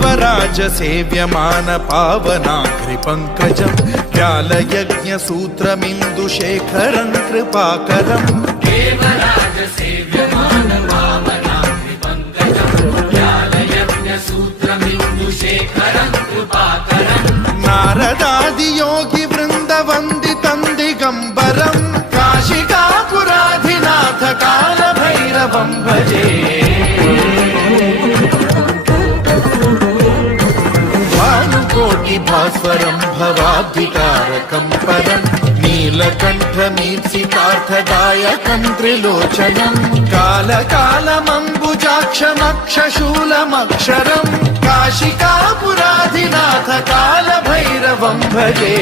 देवराज सेव्यमान पावनाग्रिपङ्कजं व्यालयज्ञसूत्रमिन्दुशेखरं कृपाकरं देवराज सेव्यमान पावनाग्रिपङ्कजं व्यालयज्ञसूत्रमिन्दुशेखरं कृपाकरं नारदादियोगि वृन्दवन्दितं दिगम्बरं काशिकापुराधिनाथ कालभैरवं भजे भास्वरं भवाब्धिकारकं परं नीलकण्ठमीप्सितार्थदायकं त्रिलोचनं कालकालमम्बुजाक्षमक्षशूलमक्षरं काशिकापुराधिनाथ कालभैरवं भजे